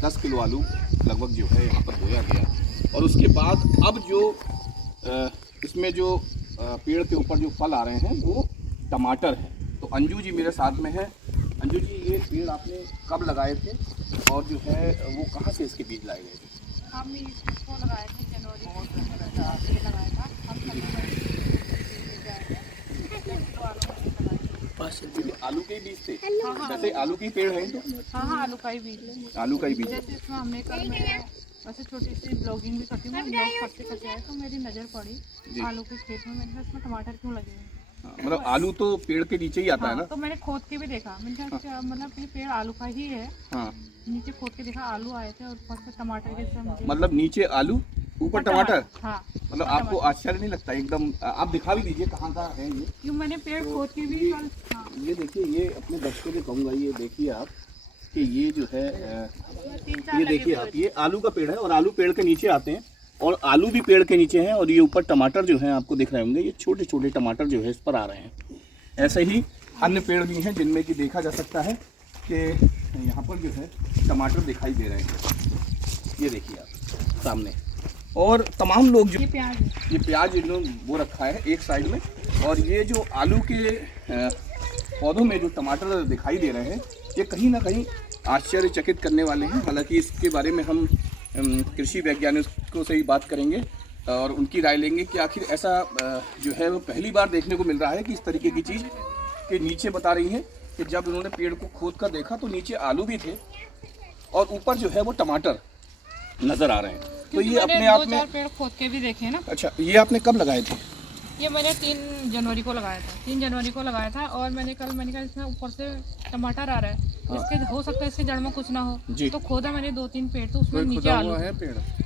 10 kilo आलू लगभग जो है यहाँ पर बोया गया। और उसके बाद अब जो इसमें जो पेड़ के ऊपर जो फल आ रहे हैं वो टमाटर है। तो अंजू जी मेरे साथ में है। अंजू जी, ये पेड़ आपने कब लगाए थे और जो है वो कहाँ से इसके बीज लाए गए थे? हम इसको लगाए थे जनवरी में लगाया था हम आलू के ही बीज थे? वैसे आलू के ही पेड़ हैं तो? हाँ, आलू का ही बीज। आलू का ही बीज। जैसे इसमें हमने कल मैं वैसे छोटी सी ब्लॉगिंग भी करती हूँ, मैं ब्लॉग करते आए तो मेरी नज़र पड़ी आलू के खेत में। मैंने कहा इसमें टमाटर क्यों लगे हैं? मतलब आलू तो पेड़ के नीचे ही आता है ना? तो मैंने खोद के भी देखा, मैंने कहा क्या मतलब ये पेड़ आलू का ही है। हाँ। नीचे खोद के देखा आलू आए थे और ऊपर से टमाटर के मतलब नीचे आलू ऊपर टमाटर? हाँ। मतलब आपको आश्चर्य नहीं लगता? एकदम आप दिखा भी दीजिए कहाँ का है ये। क्यों मैंने पेड़ खोद के भी कल। हाँ। ये देखिए, ये अपने दर्शकों को कहूँगा, ये देखिए आप कि ये जो है ये देखिए आप, ये आलू का पेड़ है और आलू पेड़ के नीचे आते हैं और आलू भी पेड़ के नीचे हैं और ये ऊपर टमाटर जो है आपको दिख रहे होंगे, ये छोटे छोटे टमाटर जो है इस पर आ रहे हैं। ऐसे ही अन्य पेड़ भी हैं जिनमें कि देखा जा सकता है कि यहाँ पर जो है टमाटर दिखाई दे रहे हैं। ये देखिए आप सामने। और तमाम लोग जो ये प्याज इन्होंने वो रखा है एक साइड में, और ये जो आलू के पौधों में जो टमाटर दिखाई दे रहे हैं ये कहीं ना कहीं आश्चर्यचकित करने वाले हैं। हालांकि इसके बारे में हम कृषि वैज्ञानिकों से ही बात करेंगे और उनकी राय लेंगे कि आखिर ऐसा जो है वो पहली बार देखने को मिल रहा है कि इस तरीके की चीज़ के नीचे बता रही है कि जब उन्होंने पेड़ को खोद कर देखा तो नीचे आलू भी थे और ऊपर जो है वो टमाटर नज़र आ रहे हैं। तो ये अपने आप में पेड़ खोद के भी देखे ना। अच्छा, ये आपने कब लगाए थे? ये मैंने 3 जनवरी को लगाया था। 3 जनवरी को लगाया था और मैंने कहा इसमें ऊपर से टमाटर आ रहा है। हाँ। इसके हो सकता है इसके जड़ में कुछ ना हो तो खोदा मैंने 2-3 पेड़, तो उसमें नीचे आलू है।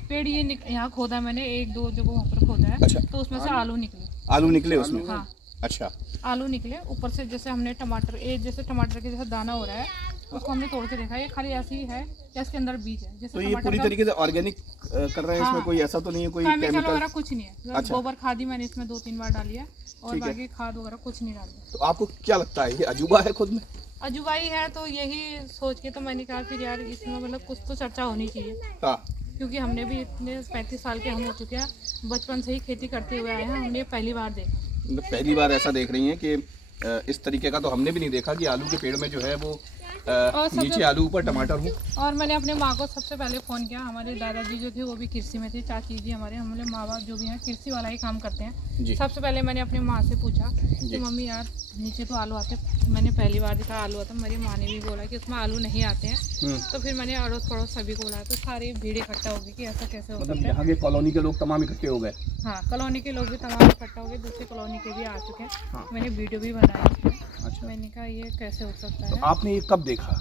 पेड़ ये यहाँ खोदा मैंने 1-2 जगह वहाँ पर खोदा है। अच्छा। तो उसमें से आलू निकले उसमें? हाँ। अच्छा, आलू निकले ऊपर से। जैसे हमने टमाटर जैसे टमाटर के जैसे दाना हो रहा है उसको हमने तोड़ के देखा, ये खाली ऐसी ही है या इसके अंदर बीज है। जैसे तो ये पूरी तरीके से ऑर्गेनिक कर रहे हैं। इसमें कोई ऐसा तो नहीं है कोई केमिकल वगैरह कुछ नहीं है। अच्छा। गोबर खाद ही मैंने इसमें 2-3 बार डाली है और बाकी खाद वगैरह कुछ नहीं डाली। तो आपको क्या लगता है ये अजूबा है खुद में? अजूबाई है, तो यही सोच के तो मैंने कहा फिर यार इसमें मतलब कुछ तो चर्चा होनी चाहिए। हाँ। क्योंकि हमने भी इतने 35 साल के हम हो चुके हैं, बचपन से ही खेती करते हुए आए हैं, हमने पहली बार देखा। पहली बार ऐसा देख रही हैं कि इस तरीके का तो हमने भी नहीं देखा कि आलू के पेड़ में जो है वो नीचे आलू ऊपर टमाटर हो। और मैंने अपने माँ को सबसे पहले फ़ोन किया। हमारे दादाजी जो थे वो भी कृषि में थे, चाची जी हमारे माँ बाप जो भी हैं कृषि वाला ही काम करते हैं। सबसे पहले मैंने अपनी माँ से पूछा कि मम्मी यार नीचे तो आलू आते, मैंने पहली बार देखा आलू आता। मेरी माँ ने भी बोला कि उसमें आलू नहीं आते हैं। तो फिर मैंने अड़ोस पड़ोस सभी को बोला, तो सारी भीड़ इकट्ठा हो गई कि ऐसा कैसे हो सकता है। यहाँ के कॉलोनी के लोग तमाम इकट्ठे हो गए? हाँ, कॉलोनी के लोग भी तमाम इकट्ठा हो गए, दूसरी कॉलोनी के भी आ चुके हैं। मैंने वीडियो भी बनाया। अच्छा। मैंने कहा ये कैसे हो सकता है। तो आपने ये कब देखा?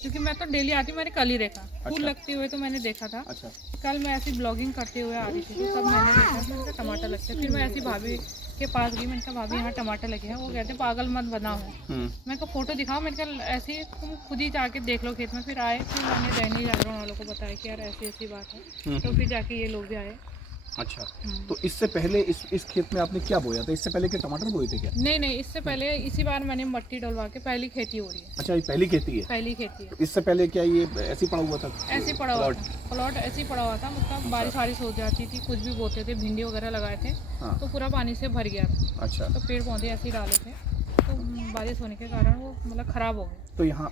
क्योंकि मैं तो डेली आती हूँ, मैंने कल ही देखा। फूल लगते हुए तो मैंने देखा था। अच्छा। कल मैं ऐसी ब्लॉगिंग करते हुए आ रही थी तो तब मैंने देखा टमाटर लगते। फिर मैं ऐसी भाभी के पास गई, मैंने कहा भाभी यहाँ टमाटर लगे हैं। वो कहते हैं पागल मत बनाओ। मैंने कहा फोटो दिखाओ, मैंने कहा ऐसे ही तुम खुद ही जाके देख लो खेत में। फिर आए, फिर मैंने दैनिक जागरण वालों को बताया कि यार ऐसी ऐसी बात है। तो फिर जाके ये लोग भी आए। अच्छा। तो इससे पहले इस खेत में आपने क्या बोया था? इससे पहले के टमाटर बोए थे क्या? नहीं, इससे पहले इसी बार मैंने मट्टी डलवा के पहली खेती हो रही है। अच्छा, ये पहली खेती है? पहली खेती है। इससे पहले क्या ये ऐसे पड़ा हुआ था? ऐसे पड़ा हुआ था, प्लॉट ऐसे ही पड़ा हुआ था। मतलब बारिश हो जाती थी, कुछ भी बोते थे, भिंडी वगैरह लगाए थे। हाँ। तो पूरा पानी से भर गया था। अच्छा। तो पेड़ पौधे ऐसे ही डाले थे, तो बारिश होने के कारण वो मतलब खराब हो गए। तो यहाँ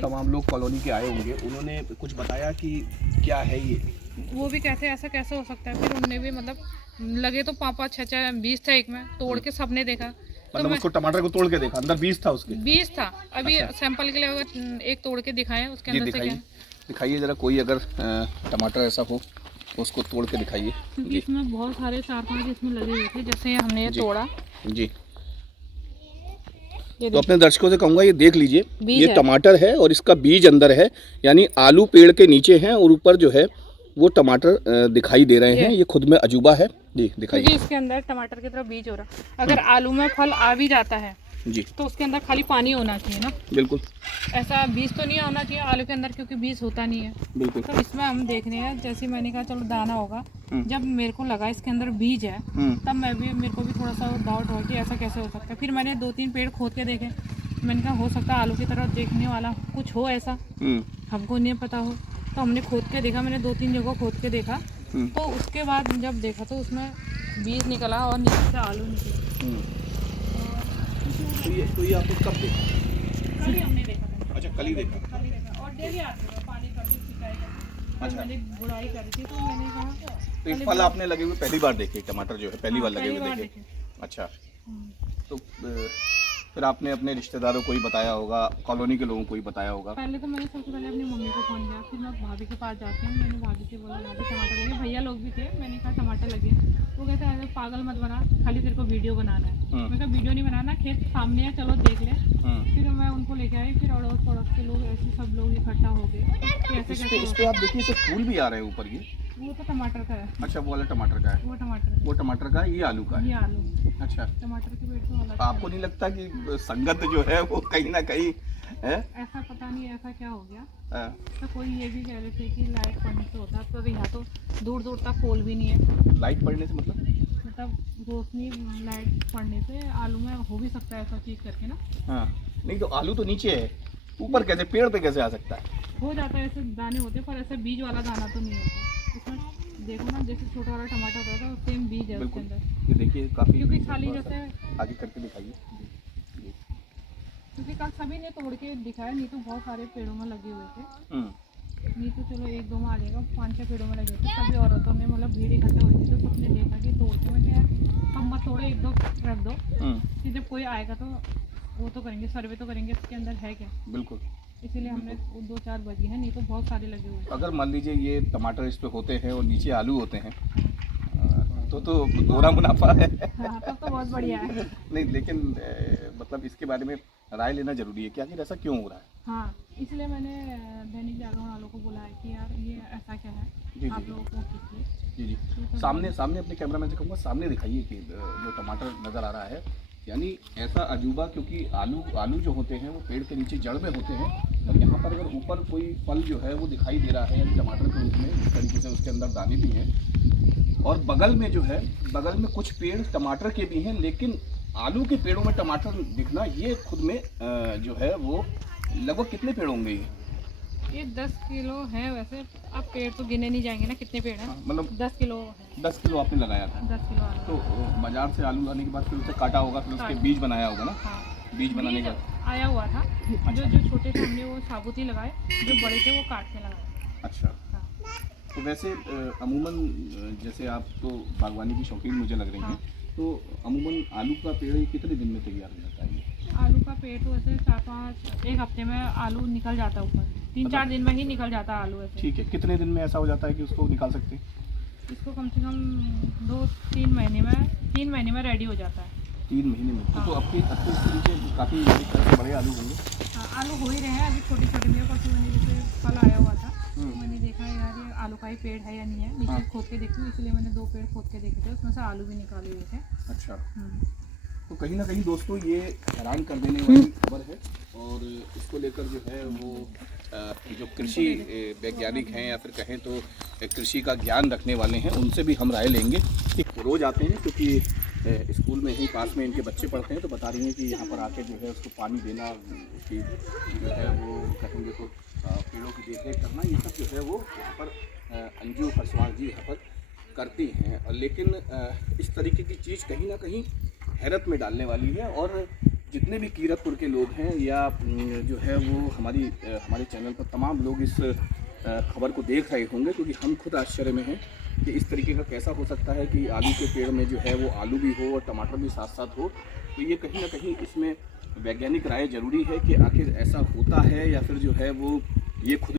तमाम लोग कॉलोनी के आए होंगे, उन्होंने कुछ बताया कि क्या है ये? वो भी कहते हैं ऐसा कैसे हो सकता है। फिर उन्होंने भी मतलब लगे तो 5-6 बीज था एक में, तोड़ के सबने देखा। मतलब उसको टमाटर को तोड़ के देखा, अंदर बीज था उसके? बीज था। अभी सैंपल के लिए अगर एक तोड़ के दिखाएं उसके अंदर से क्या। दिखाइए जरा, कोई अगर टमाटर ऐसा हो उसको तोड़ के दिखाइए। क्योंकि इसमें बहुत सारे 4-5 इसमें लगे हुए थे। जैसे हमने ये तोड़ा जी, तो अपने दर्शकों से कहूँगा ये देख लीजिए, ये टमाटर है और इसका बीज अंदर है, यानी आलू पेड़ के नीचे हैं और ऊपर जो है वो टमाटर दिखाई दे रहे हैं। ये खुद में अजूबा है जी, दिखाइए। क्योंकि इसके अंदर टमाटर की तरफ बीज हो रहा। अगर आलू में फल आ भी जाता है जी तो उसके अंदर खाली पानी होना चाहिए ना। बिल्कुल। ऐसा बीज तो नहीं होना चाहिए आलू के अंदर, क्योंकि बीज होता नहीं है। बिल्कुल। तो इसमें हम देख रहे हैं, जैसे मैंने कहा चलो दाना होगा। जब मेरे को लगा इसके अंदर बीज है तब मेरे को भी थोड़ा सा डाउट हुआ कि ऐसा कैसे हो सकता है। फिर मैंने 2-3 पेड़ खोद के देखे। मैंने कहा हो सकता है आलू की तरह देखने वाला कुछ हो ऐसा, हमको नहीं पता हो। तो हमने खोद के देखा, मैंने 2-3 जगह खोद के देखा। हम्म। तो उसके बाद जब देखा तो उसमें बीज निकला और नीचे से आलू निकले। तो ये आपको कब देखा? कल ही हमने देखा था। अच्छा, कल ही देखा। कल ही देखा और डेली आते हैं, पानी करती सिंचाई करती। अच्छा। मैंने बुराई करी थी तो मैंने कहा तो ये फल आपने लगे हुए पहली बार देखे, टमाटर जो है पहली बार लगे पहली हुए बार देखे? देखे। अच्छा, हम्म। तो फिर आपने अपने रिश्तेदारों को ही बताया होगा, कॉलोनी के लोगों को ही बताया होगा? पहले तो मैंने सबसे पहले अपनी मम्मी को फ़ोन किया, फिर मैं भाभी के पास जाती हूँ। मैंने भाभी से बोला भाभी टमाटर लगे, भैया लोग भी थे, मैंने कहा टमाटर लगे। वो कहते हैं अरे पागल मत बना, खाली तेरे को वीडियो बनाना है। मैं कहा वीडियो नहीं बनाना, खेत सामने है, चलो देख ले। फिर मैं उनको लेके आई, फिर अड़ोस पड़ोस के लोग ऐसे सब लोग इकट्ठा हो गए कि ऐसे इस पे आप देखिए, तो फूल भी आ रहे हैं ऊपर ये। वो तो टमाटर का है। अच्छा, वो वाला टमाटर का है? वो टमाटर वो टमाटर का है, ये आलू का है? ये आलू। अच्छा, टमाटर के पेड़ तो अलग। आपको नहीं लगता कि संगत जो है वो कहीं ना कहीं है? ऐसा पता नहीं ऐसा क्या हो गया। हाँ। तो कोई ये भी कह रहे थे कि लाइट पड़ने से होता, तो यहाँ तो दूर दूर तक पोल भी नहीं है। लाइट पड़ने से मतलब रोशनी लाइट पड़ने से आलू में हो भी सकता है ऐसा चीज़ करके ना। हाँ, नहीं तो आलू तो नीचे है, ऊपर कैसे, पेड़ पे कैसे आ सकता है? हो जाता है, ऐसे दाने होते हैं पर ऐसे बीज वाला दाना तो नहीं होता इसमें। देखो ना, जैसे छोटा वाला टमाटर होता है सेम बीज है उसके बिल्कुल, अंदर। ये देखिए काफी, क्योंकि खाली जैसे आगे करके दिखाइए। क्योंकि कल सभी ने तोड़ के दिखाया, नहीं तो बहुत सारे पेड़ों में लगे हुए थे। नहीं तो चलो 1-2 में आ जाएगा, 5-6 पेड़ों में लगे थे। सभी औरतों ने मतलब भीड़ इकट्ठा हुई थी तो सबने देखा कि तोड़ के, मैं यार हम मत तोड़ो, 1-2 रख दो कि जब कोई आएगा तो वो तो करेंगे, सर्वे तो करेंगे इसके अंदर है क्या। बिल्कुल, इसीलिए हमने 2-4 बजी है, नहीं तो बहुत सारे लगे हुए थे। अगर मान लीजिए ये टमाटर इस पे होते हैं और नीचे आलू होते हैं तो दोहरा मुनाफा है। हाँ, तब तो बहुत बढ़िया है। नहीं, लेकिन मतलब इसके बारे में राय लेना जरूरी है कि आखिर ऐसा क्यों हो रहा है। हाँ, इसलिए मैंने दैनिक जागरण वालों को बोला है कि यार ये ऐसा क्या है, जी, आप जी। लोगों को कीजिए। जी जी, सामने अपने कैमरामैन से कहूँगा, सामने दिखाइए कि जो टमाटर नज़र आ रहा है, यानी ऐसा अजूबा, क्योंकि आलू जो होते हैं वो पेड़ के नीचे जड़ में होते हैं, और यहाँ पर अगर ऊपर कोई फल जो है वो दिखाई दे रहा है यानी टमाटर के रूप में, इस तरीके से उसके अंदर दाने भी हैं, और बगल में कुछ पेड़ टमाटर के भी हैं, लेकिन आलू के पेड़ों में टमाटर दिखना, ये खुद में जो है वो लगभग कितने पेड़ होंगे ये 10 किलो है वैसे, अब पेड़ तो गिने नहीं जाएंगे ना कितने पेड़ हैं। मतलब 10 किलो है। 10 किलो आपने लगाया था? 10 किलो आलू। तो बाजार से आलू लाने के बाद फिर उसे काटा होगा, फिर उसके बीज बनाया होगा ना? हाँ, बीज बनाने का आया हुआ था। जो छोटे थे हमने वो साबुत ही लगाए, जो बड़े थे वो काट के लगाए। अच्छा, हाँ। तो वैसे अमूमन जैसे आप तो बागवानी की शौकीन मुझे लग रही हैं, तो अमूमन आलू का पेड़ कितने दिन में तैयार हो जाता है? आलू का पेड़ तो वैसे 4-5 एक हफ्ते में आलू निकल जाता है ऊपर, 3-4 दिन में ही निकल जाता है आलू ऐसे। ठीक है, कितने दिन में ऐसा हो जाता है कि उसको निकाल सकते हैं? इसको कम से कम 2-3 महीने में, 3 महीने में रेडी हो जाता है। 3 महीने में? हाँ। तो आपके नीचे काफ़ी बड़े आलू होंगे। हाँ, आलू हो ही रहे हैं अभी, छोटे छोटे मेरे पास मैंने जैसे फल आया हुआ था तो मैंने देखा यार ये आलू का ही पेड़ है या नहीं है, नीचे खोद के देखी, इसलिए मैंने 2 पेड़ खोद के देखे थे, उसमें से आलू भी निकाले हुए थे। अच्छा, तो कहीं ना कहीं दोस्तों ये हैरान कर देने वाली खबर है, और इसको लेकर जो है वो जो कृषि वैज्ञानिक हैं या फिर कहें तो कृषि का ज्ञान रखने वाले हैं, उनसे भी हम राय लेंगे। वो रोज़ आते हैं क्योंकि स्कूल में ही पास में इनके बच्चे पढ़ते हैं, तो बता रही हैं कि यहाँ पर आके जो है उसको पानी देना, उसकी जो है वो कहेंगे तो पेड़ों की देखरेख करना, ये सब जो है वो यहाँ पर अंजू खरसवाल जी यहाँ पर करती हैं। और लेकिन इस तरीके की चीज़ कहीं ना कहीं हैरत में डालने वाली है, और जितने भी कीरतपुर के लोग हैं या जो है वो हमारे चैनल पर तमाम लोग इस खबर को देख रहे होंगे, क्योंकि हम खुद आश्चर्य में हैं कि इस तरीके का कैसा हो सकता है कि आलू के पेड़ में जो है वो आलू भी हो और टमाटर भी साथ साथ हो। तो ये कहीं ना कहीं इसमें वैज्ञानिक राय जरूरी है कि आखिर ऐसा होता है या फिर जो है वो ये खुद